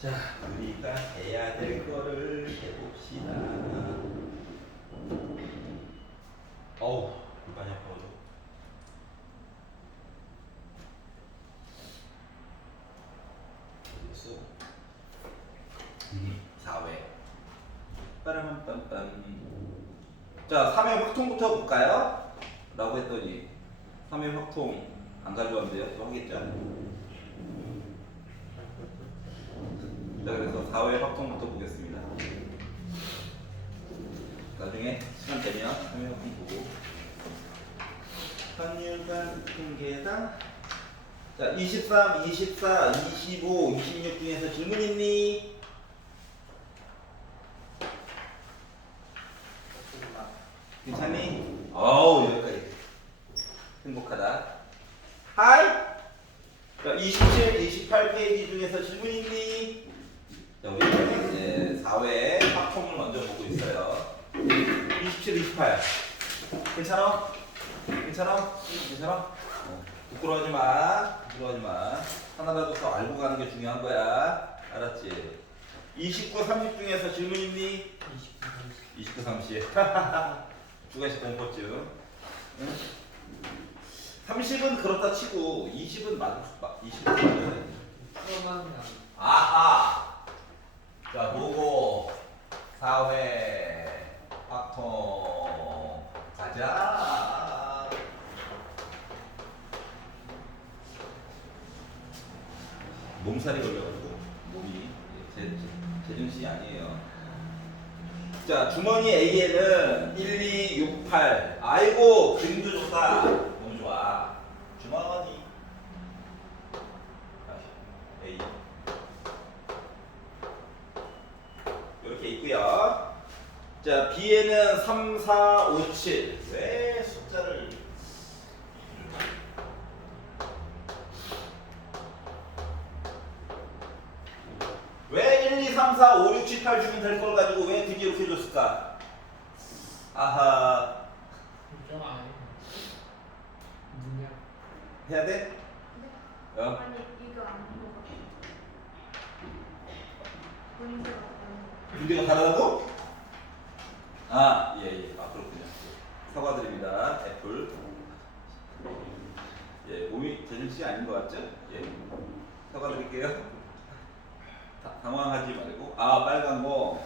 자, 우리가 해야 될 거를 해봅시다. 어우, 많이 아파요. 어디였어? 4회. 빠라밤빰빰. 자, 3회 확통부터 볼까요? 라고 했더니 3회 확통 안 가져왔는데요. 또 하겠죠? 자, 그래서 4회 확통부터 보겠습니다. 나중에 시간 되면 3회 확통 보고 확률과 통계당. 자, 23, 24, 25, 26 중에서 질문 있니? 괜찮니? 어우, 여기까지 행복하다. 하이! 자, 27, 28 페이지 중에서 질문 있니? 자, 우리 이제 4회 확통을 먼저 보고 있어요. 27, 28 괜찮아? 괜찮아? 괜찮아? 부끄러워하지 마. 부끄러워하지 마. 하나라도 더 알고 가는 게 중요한 거야. 알았지? 29, 30 중에서 질문 있니? 29, 30. 주관식 공포증. 응? 30은 그렇다 치고 20은 20은 맞아야 돼. 아하. 자, 보고 4회 확통 가자. 몸살이 걸려가지고 몸이 제정신이 아니에요. 자, 주머니 A에는 1, 2, 6, 8. 아이고, 그림도 좋다. 너무 좋아. 주머니 A 이렇게 있고요. 자, B에는 3, 4, 5, 7. 왜 숫자를 왜 1, 2, 3, 4, 5, 6, 7, 8 주면 될 걸 가지고 왜 굳이 이렇게 줬을까? 아하. 해야 돼? 아니 이거 안 먹어. 문제가 문제가 다르다고? 아, 예, 예. 아, 그렇군요. 사과드립니다. 애플. 예, 몸이 제정신이 아닌 것 같죠? 예. 사과드릴게요. 당황하지 말고. 아, 빨간 거.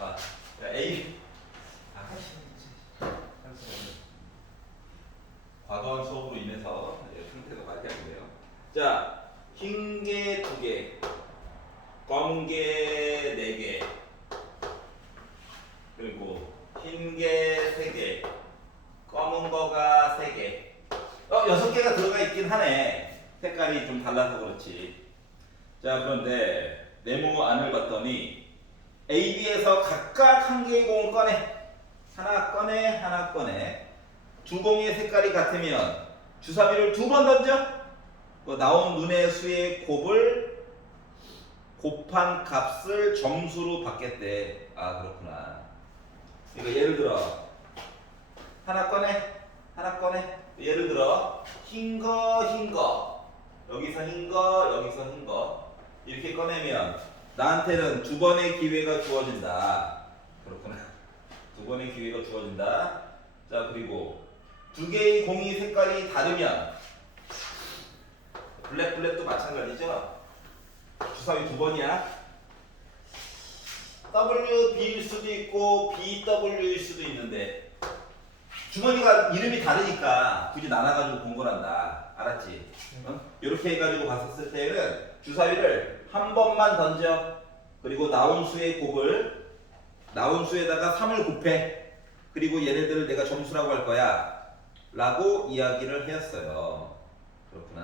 아, 야, A. 과도한 수업으로 인해서 상태가 많이 안 돼요. 자, 흰 게 2개, 검은 게 4개, 그리고 흰 게 3개, 검은 거가 3개. 6개가 들어가 있긴 하네. 색깔이 좀 달라서 그렇지. 자, 그런데 네모 안을 봤더니 AB에서 각각 한 개의 공을 꺼내. 하나 꺼내, 하나 꺼내. 두 공의 색깔이 같으면 주사위를 2번 던져. 나온 눈의 수의 곱을 곱한 값을 점수로 받겠대. 아, 그렇구나. 그러니까 예를 들어 하나 꺼내, 하나 꺼내. 예를 들어 흰 거, 흰 거. 여기서 흰 거, 여기서 흰 거. 이렇게 꺼내면 나한테는 2번의 기회가 주어진다. 그렇구나. 2번의 기회가 주어진다. 자, 그리고 2개의 공이 색깔이 다르면 블랙도 마찬가지죠. 주사위 2번이야. WB일 수도 있고 BW일 수도 있는데 주머니가 이름이 다르니까 굳이 나눠가지고 본 거란다. 알았지? 이렇게 해가지고 봤었을 때는 주사위를 한 번만 던져. 그리고 나온 수의 곱을 나온 수에다가 3을 곱해. 그리고 얘네들을 내가 점수라고 할 거야 라고 이야기를 했어요. 그렇구나.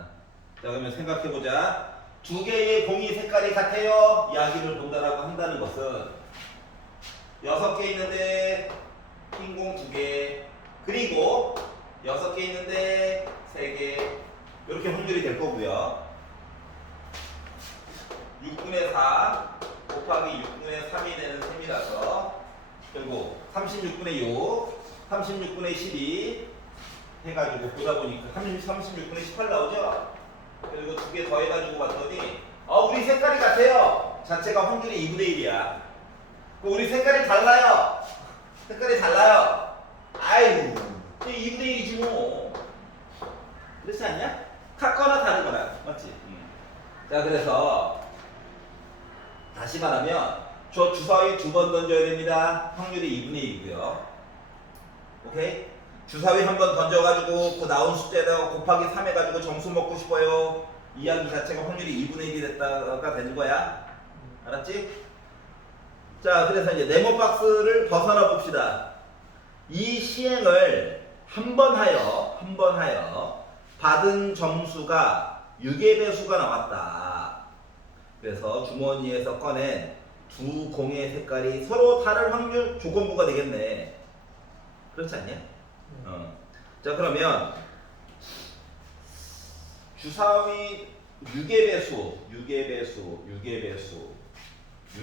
자, 그러면 생각해보자. 2개의 공이 색깔이 같아요 이야기를 본다라고 한다는 것은 6개 있는데 흰 공 2개, 그리고 6개 있는데 3개, 이렇게 확률이 될 거고요. 6분의 4 곱하기 6분의 3이 되는 셈이라서 결국 36분의 6, 36분의 12 해가지고 보다 보니까 36분의 18 나오죠? 그리고 2개 더해가지고 봤더니 우리 색깔이 같아요. 자체가 확률이 2분의 1이야. 우리 색깔이 달라요. 색깔이 달라요. 아유, 2분의 1이지 뭐. 그렇지 않냐? 같거나 다르거나. 맞지? 자, 그래서 다시 말하면 저 주사위 2번 던져야 됩니다. 확률이 2분의 1이고요. 오케이? 주사위 한 번 던져가지고 그 나온 숫자에다가 곱하기 3 해가지고 점수 먹고 싶어요. 이야기 자체가 확률이 2분의 1이 됐다가 되는 거야. 알았지? 자, 그래서 이제 네모 박스를 벗어나 봅시다. 이 시행을 한 번 하여 받은 점수가 6의 배수가 나왔다. 그래서 주머니에서 꺼낸 두 공의 색깔이 서로 다른 확률 조건부가 되겠네. 그렇지 않냐? 자, 그러면 주사위 6의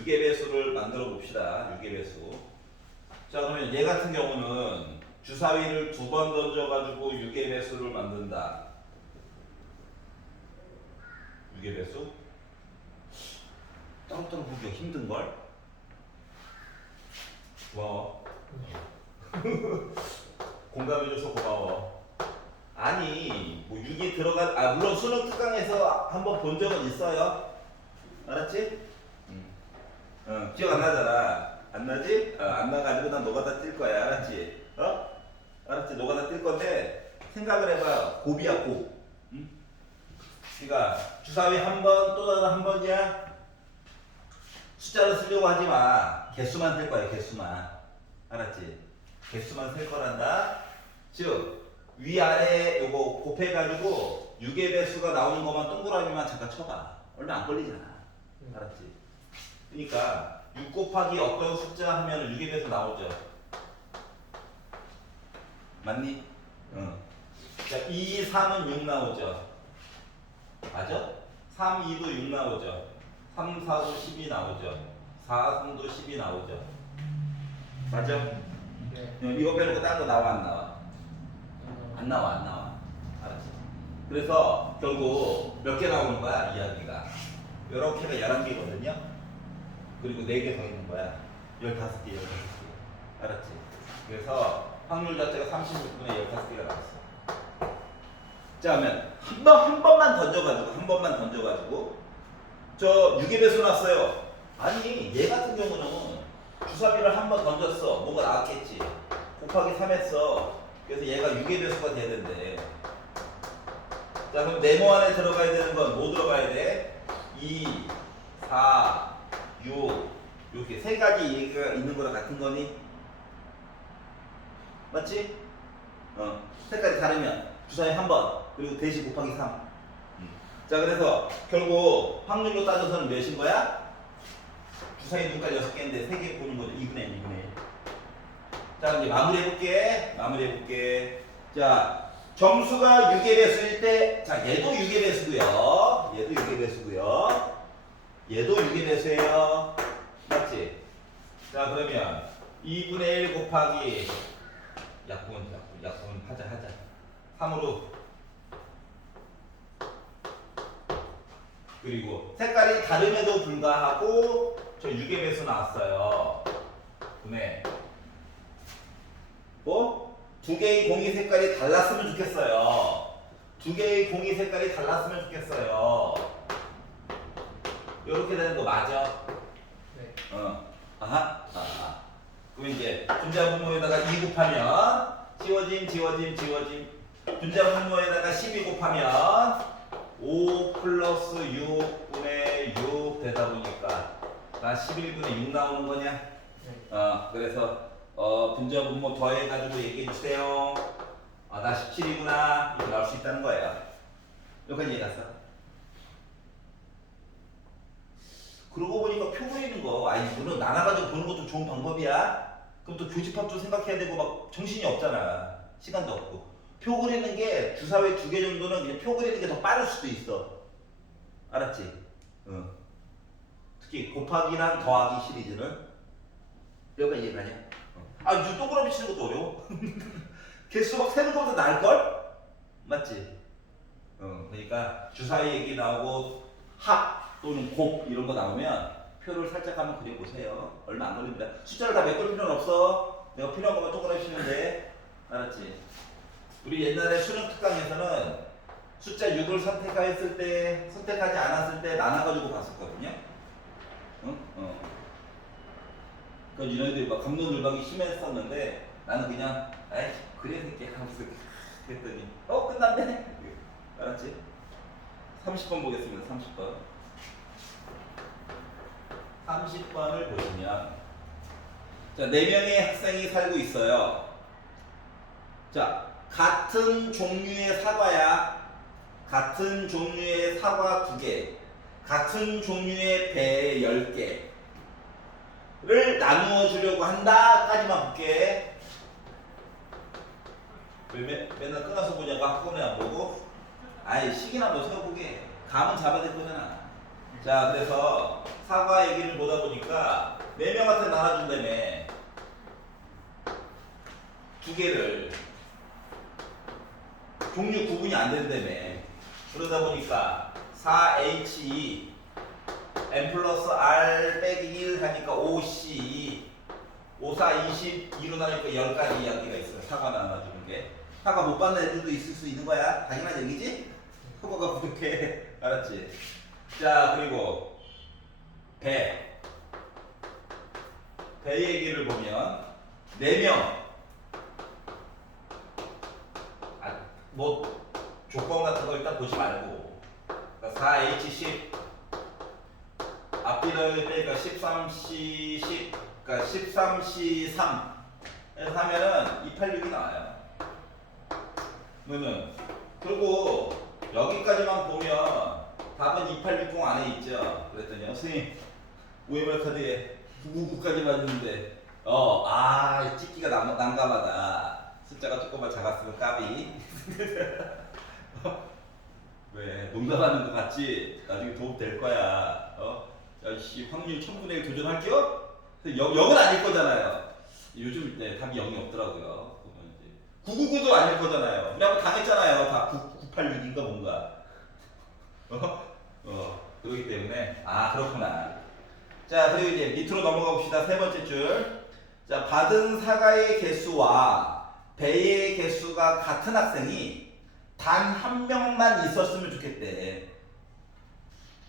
배수를 만들어 봅시다. 6의 배수. 자, 그러면 얘 같은 경우는 주사위를 2번 던져가지고 6의 배수를 만든다. 6의 배수? 따로따로 보기가 힘든걸? 고마워. 공감해줘서 고마워. 아니, 뭐 6이 들어간, 물론 수능 특강에서 한번 본 적은 있어요. 알았지? 기억 안 나잖아. 안 나지? 안 나가지고 난 노가다 뛸 거야. 알았지? 알았지? 노가다 뛸 건데, 생각을 해봐. 곱이야, 곱. 응? 그러니까, 주사위 한 번, 또 다른 한 번이야. 숫자를 쓰려고 하지 마. 개수만 셀 거야, 개수만. 알았지? 개수만 셀 거란다. 즉, 위아래 요거 곱해가지고 6의 배수가 나오는 것만 동그라미만 잠깐 쳐봐. 얼마 안 걸리잖아. 알았지? 그러니까 6 곱하기 어떤 숫자 하면 6의 배수 나오죠. 맞니? 응. 자, 2, 3은 6 나오죠. 맞아? 3, 2도 6 나오죠. 3, 4도 10이 나오죠. 4, 3도 10이 나오죠. 맞죠? 네. 이거 빼놓고 딴 거 나와 안 나와? 안 나와. 알았지? 그래서 결국 몇 개 나오는 거야, 이야기가. 요렇게가 11개거든요. 그리고 4개 더 있는 거야. 15개. 알았지? 그래서 확률 자체가 36분의 15개가 나왔어. 자, 그러면 한 번만 던져가지고 저 6의 배수 났어요. 아니, 얘 같은 경우는 주사위를 한 번 던졌어. 뭐가 나왔겠지. 곱하기 3 했어. 그래서 얘가 6의 배수가 돼야 된대. 자, 그럼 네모 안에 들어가야 되는 건 뭐 들어가야 돼? 2, 4, 6 이렇게 세 가지 얘기가 있는 거랑 같은 거니? 맞지? 색깔이 다르면 주사위 한 번, 그리고 대시 곱하기 3. 자, 그래서 결국 확률로 따져서는 몇인 거야? 주사위 눈깔 6개인데 3개 보는 거죠. 2분의 1, 2분의 1. 자, 이제 마무리해볼게. 자, 점수가 6의 배수일 때, 자, 얘도 6의 배수고요. 얘도 6의 배수예요. 맞지? 자, 그러면 2분의 1 곱하기 약분 하자. 3으로. 그리고 색깔이 다름에도 불구하고 저 6의 배수 나왔어요. 분해. 뭐? 두 개의 공이 색깔이 달랐으면 좋겠어요. 요렇게 되는 거 맞아? 네. 아하. 그럼 이제 분자 분모에다가 2 곱하면 지워짐. 분자 분모에다가 12 곱하면 5 플러스 6분의 6 되다 보니까 나 11분의 6 나오는 거냐? 네. 그래서 분자 분모 더해가지고 얘기해 주세요. 나 17이구나. 이렇게 나올 수 있다는 거예요. 여기까지 이해 갔어? 그러고 보니까 표 그리는 거, 물론 나눠가지고 보는 것도 좋은 방법이야. 그럼 또 교집합도 생각해야 되고 막 정신이 없잖아. 시간도 없고. 표 그리는 게 주사위 2개 정도는 그냥 표 그리는 게 더 빠를 수도 있어. 알았지? 특히 곱하기랑 더하기 시리즈는 여기까지 이해가냐? 이제 동그라미 치는 것도 어려워. 개수 막 세는 것보다 나을걸? 맞지? 그러니까 주사위 얘기 나오고 합, 또는 곱 이런 거 나오면 표를 살짝 한번 그려보세요. 얼마 안 걸립니다. 숫자를 다 메꿀 필요는 없어. 내가 필요한 것만 쪼그라 주시면 돼. 알았지? 우리 옛날에 수능 특강에서는 숫자 6을 선택하지 않았을 때 나눠가지고 봤었거든요. 응? 그러니까 니네들이 막 감론을박이 심했었는데 나는 그냥 아이 그래 새끼야 하면서 그랬더니 끝났네. 알았지? 30번 보겠습니다. 30번. 30번을 보시면 자, 4명의 학생이 살고 있어요. 자, 같은 종류의 사과야. 같은 종류의 사과 2개, 같은 종류의 배 10개를 나누어 주려고 한다까지만 볼게. 왜 맨날 끊어서 보냐고 한꺼번에 안 보고? 아이 시기나 뭐 세워보게. 감은 잡아야 될 거잖아. 자, 그래서 사과 얘기를 보다 보니까 4명한테 나눠준다며. 2개를 종류 구분이 안 된다며. 그러다 보니까 4H2 N 플러스 R 빼기 1 하니까 5C 5, 4, 22로 나니까 10가지 이야기가 있어요. 사과 나눠주는 게. 사과 못 받는 애들도 있을 수 있는 거야. 당연한 얘기지? 사과가 부족해. 알았지? 자, 그리고 배 얘기를 보면 4명 뭐 조건 같은 거 일단 보지 말고, 그러니까 4H10 앞뒤를 빼니까 13C10, 그러니까 13C3 해서 하면은 286이 나와요. 그러면 그리고 여기까지만 보면 답은 2860 안에 있죠. 그랬더니 선생님 OMR 카드에 999까지 맞는데 찍기가 난감하다. 숫자가 조금만 작았으면 까비. 왜 농담하는 거 같지? 나중에 도움 될 거야. 야씨 확률 1000분의 1 도전할게요? 0은 아닐 거잖아요. 요즘 답이 0이 없더라고요. 999도 아닐 거잖아요. 우리 한번 당했잖아요. 다 986인가 뭔가. 그렇기 때문에 그렇구나. 자, 그리고 이제 밑으로 넘어가 봅시다. 3번째 줄. 자, 받은 사과의 개수와 배의 개수가 같은 학생이 단 한 명만 있었으면 좋겠대.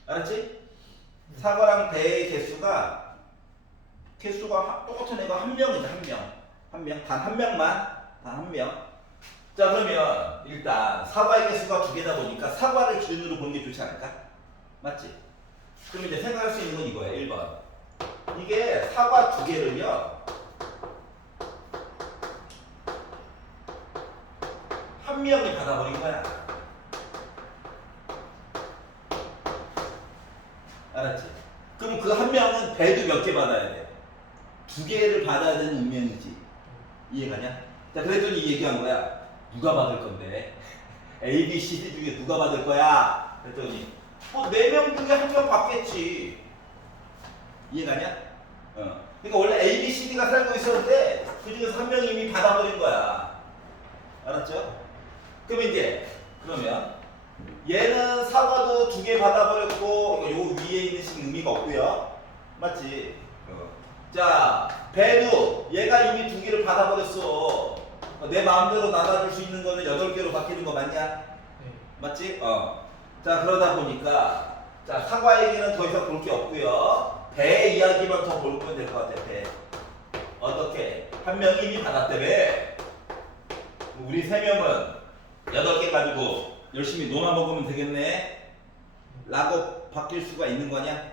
알았지? 사과랑 배의 개수가 똑같은 애가 한 명이지. 한 명. 단 한 명만. 단 한 명. 자, 그러면 일단 사과의 개수가 2개다 보니까 사과를 기준으로 보는 게 좋지 않을까? 맞지? 그럼 이제 생각할 수 있는 건 이거예요. 1번. 이게 사과 2개를요. 한 명이 받아버린 거야. 알았지? 그럼 그 한 명은 배도 몇 개 받아야 돼? 2개를 받아야 되는 운명이지. 이해가냐? 자, 그랬더니 얘기한 거야. 누가 받을 건데? A, B, C, D 중에 누가 받을 거야? 그랬더니 4명 중에 한 명 받겠지. 이해가냐? 그러니까 원래 A, B, C, D가 살고 있었는데 그 중에서 한 명이 이미 받아버린 거야. 알았죠? 그러면 얘는 사과도 2개 받아버렸고, 그러니까 요 위에 있는 식은 의미가 없고요. 맞지? 자, 배도 얘가 이미 2개를 받아버렸어. 내 마음대로 나눠줄 수 있는 거는 8개로 바뀌는 거 맞냐? 네. 맞지? 자, 그러다 보니까 자, 사과 얘기는 더 이상 볼 게 없고요. 배 이야기만 더 보면 될 것 같아. 배. 어떻게? 한 명이 이미 받았다며. 우리 3명은 8개 가지고 열심히 놀아 먹으면 되겠네 라고 바뀔 수가 있는 거냐?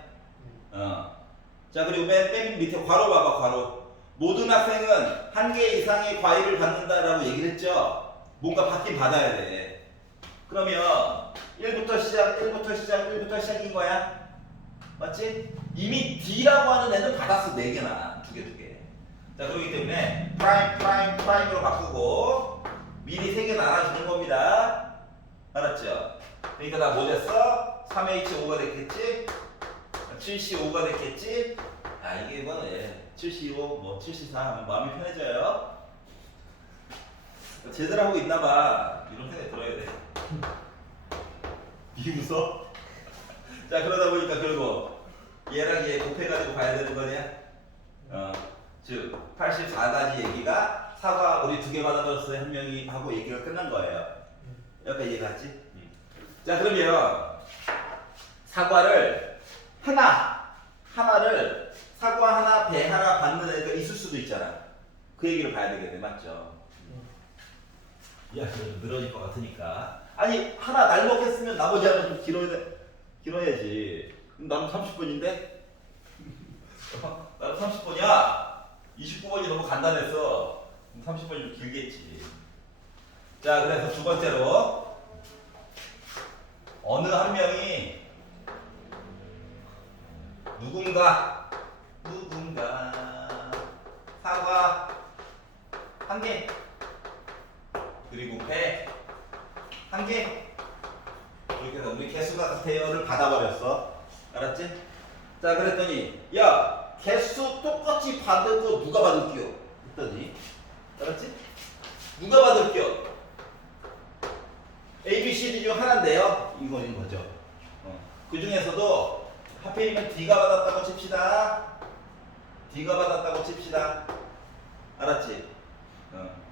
자, 그리고 맨 밑에 괄호 봐봐. 괄호. 모든 학생은 1개 이상의 과외를 받는다라고 얘기를 했죠. 뭔가 받긴 받아야 돼. 그러면 1부터 시작인 거야. 맞지? 이미 D라고 하는 애는 받았어. 4개나. 2개. 자, 그렇기 때문에 프라임으로 바꾸고 미리 3개 나눠주는 겁니다. 알았죠? 그러니까 나 뭐 됐어? 3H5가 됐겠지? 7C5가 됐겠지? 이게 이거는 7C5, 뭐 7C4 마음이 편해져요. 제대로 하고 있나봐. 이런 생각이 들어야 돼. 니 웃어? 자 그러다 보니까 결국 얘랑 얘 곱해가지고 봐야 되는 거냐? 즉 84가지 얘기가 사과 우리 2개 받아들었어요. 한 명이 하고 얘기가 끝난 거예요. 여기까지 이해갔지? 자 그러면 사과를 하나를 사과 하나, 배 하나 받는 애가 있을 수도 있잖아. 그 얘기를 봐야 되겠네, 맞죠? 야, 그래도 늘어질 것 같으니까. 아니, 하나 날먹했으면 나머지 하나 좀 길어야지. 그럼 나는 30분인데? 나는 30분이야. 29번이 너무 간단해서 30번이 좀 길겠지. 자, 그래서 두 번째로 어느 한 명이 누군가 사과 한 개 그리고 배 한 개 이렇게 해서 우리 개수가 같아요를 받아버렸어. 알았지? 자 그랬더니 야 개수 똑같이 받고 누가 받을게요? 했더니 알았지? 누가 받을게요? A, B, C, D 중 하나인데요. 이거인 거죠. 그 중에서도 하필이면 D가 받았다고 칩시다. D가 받았다고 칩시다. 알았지?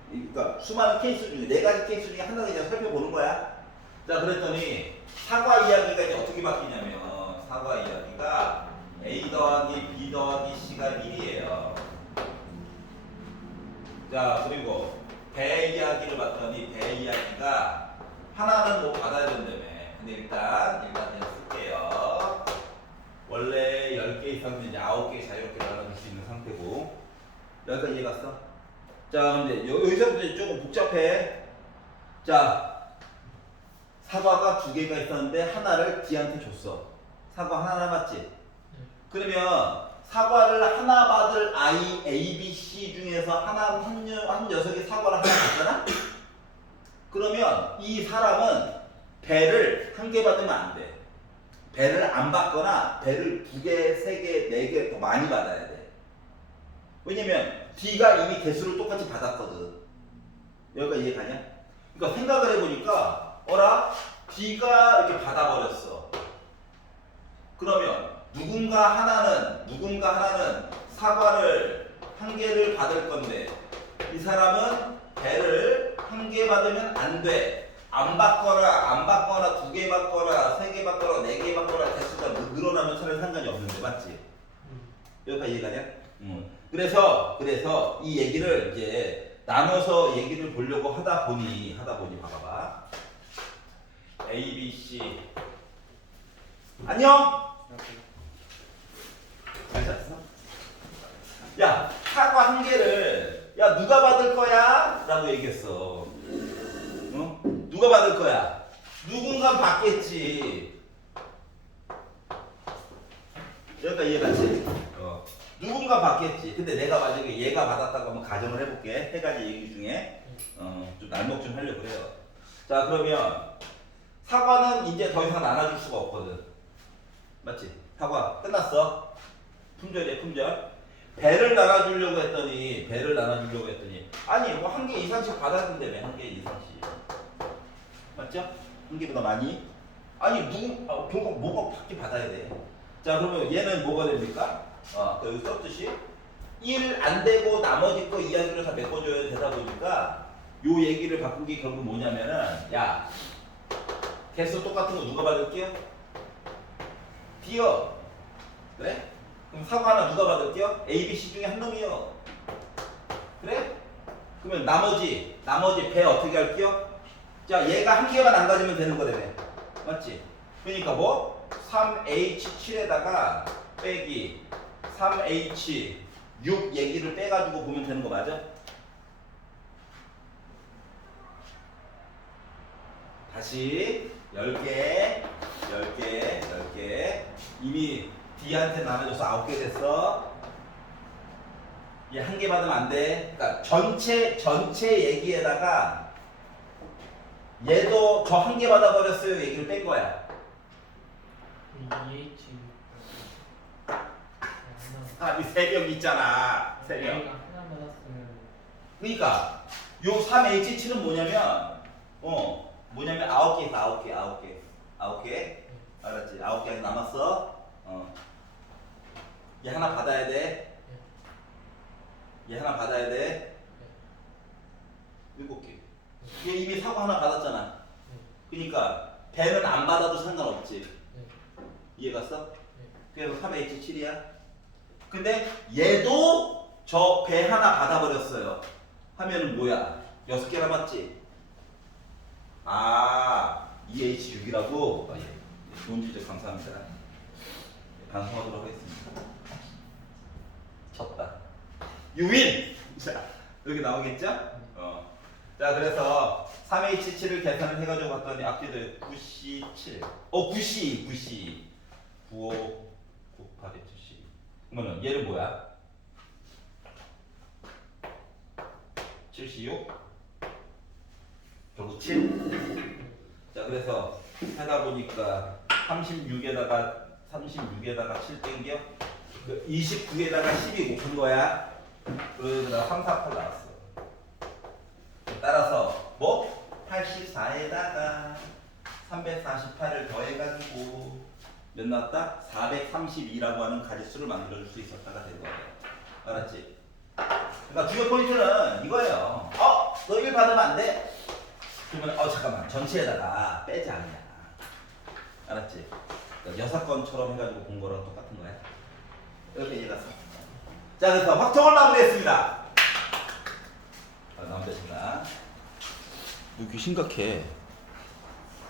그러니까 수많은 케이스 중에 4가지 케이스 중에 하나를 그냥 살펴보는 거야. 자 그랬더니 사과 이야기가 이제 어떻게 바뀌냐면 사과 이야기가 A 더하기 B 더하기 C가 1이에요. 자 그리고 배 이야기를 봤더니 배 이야기가 하나는 뭐 받아야 된다며. 근데 일단 그냥 쓸게요. 원래 10개 이상은 이제 9개 자유롭게 나눠줄 수 있는 상태고. 여기까지 이해 갔어? 자 근데 여기서부터 이제 조금 복잡해. 자 사과가 2개가 있었는데 하나를 D한테 줬어. 사과 하나 남았지? 그러면 사과를 하나 받을 I, A, B, C 중에서 한 녀석이 사과를 하나 받잖아? 그러면 이 사람은 배를 1개 받으면 안 돼. 배를 안 받거나 배를 2개, 3개, 4개 더 많이 받아야 돼. 왜냐면 D가 이미 개수를 똑같이 받았거든. 여기가 이해가냐? 그러니까 생각을 해보니까 D가 이렇게 받아버렸어. 그러면 누군가 하나는 사과를 1개를 받을 건데 이 사람은 배를 1개 받으면 안 돼. 안 받거나 2개 받거나 3개 받거나 4개 받거나 개수가 늘어나면 차라리 상관이 없는데 맞지? 여기까지 이해가냐? 그래서 이 얘기를 이제 나눠서 얘기를 보려고 하다 보니 봐봐봐. A, B, C 안녕? 잘 잤어? 야 사과 1개를 야 누가 받을 거야? 라고 얘기했어. 누가 받을 거야? 누군가 받겠지. 여기까지 이해갔지? 누군가 받겠지. 근데 내가 만약에 얘가 받았다고 한번 가정을 해볼게. 3가지 얘기 중에 좀 날먹 좀 하려고 그래요. 자 그러면 사과는 이제 더 이상 나눠줄 수가 없거든. 맞지? 사과 끝났어. 품절이야 품절. 배를 나눠주려고 했더니 아니 뭐 1개 이상씩 받아야 된다며. 1개 이상씩. 맞죠? 1개보다 많이? 아니 결국 뭐가 받기 받아야 돼. 자 그러면 얘는 뭐가 됩니까? 여기 썼듯이 1 안 되고 나머지 거 이야기를 다 메꿔줘야 되다 보니까 요 얘기를 바꾸기 결국 뭐냐면은 야 개수 똑같은 거 누가 받을게요? D요. 그래? 그럼 사과 하나 누가 받을게요? A, B, C 중에 한 놈이요. 그래? 그러면 나머지 배 어떻게 할게요? 자 얘가 1개만 안 가지면 되는 거라며. 맞지? 그러니까 뭐? 3H7에다가 빼기 3H6 얘기를 빼가지고 보면 되는 거 맞아? 다시 10개 이미 D한테 나눠줘서 9개 됐어. 얘 1개 받으면 안 돼. 그러니까 전체 얘기에다가 얘도 저 1개 받아버렸어요 얘기를 뺀 거야. EH 사람이 3명 있잖아. 3명. 하나 받았으면 그러니까 요 3H7은 뭐냐면 9개 있어. 9개. 알았지? 9개 남았어. 얘 하나 받아야 돼. 얘 하나 받아야 돼. 7개. 얘 이미 사고 하나 받았잖아. 그러니까 배는 안 받아도 상관없지. 이해갔어? 그래서 3H 7이야. 근데 얘도 저 배 하나 받아버렸어요. 하면은 뭐야? 6개 남았지? 아, 2H 6이라고? 아, 예. 좋은 지적 감사합니다. 방송하도록 하겠습니다. 쳤다. 유윈! 자, 여기 나오겠죠? 자, 그래서 3H7을 계산을 해가지고 봤더니 앞뒤도 9C7. 9C. 95 곱하기 2C. 그러면 얘는 뭐야? 7C6? 결국 7? 자, 그래서 하다 보니까 36에다가 7 땡겨 29에다가 12 곱한 거야. 그러다 3, 4, 8 나왔어. 따라서 뭐? 84에다가 348을 더해가지고 몇 나왔다? 432라고 하는 가지수를 만들어줄 수 있었다가 된 거예요. 알았지? 그러니까 주요 포인트는 이거예요. 너 1 받으면 안 돼? 그러면 잠깐만 전체에다가 빼자 그냥. 알았지? 6건처럼 해가지고 본 거랑 똑같은 거야. 이렇게 이해갔어. 자, 그래서 확정을 마무리했습니다. 나온다. 여기 심각해.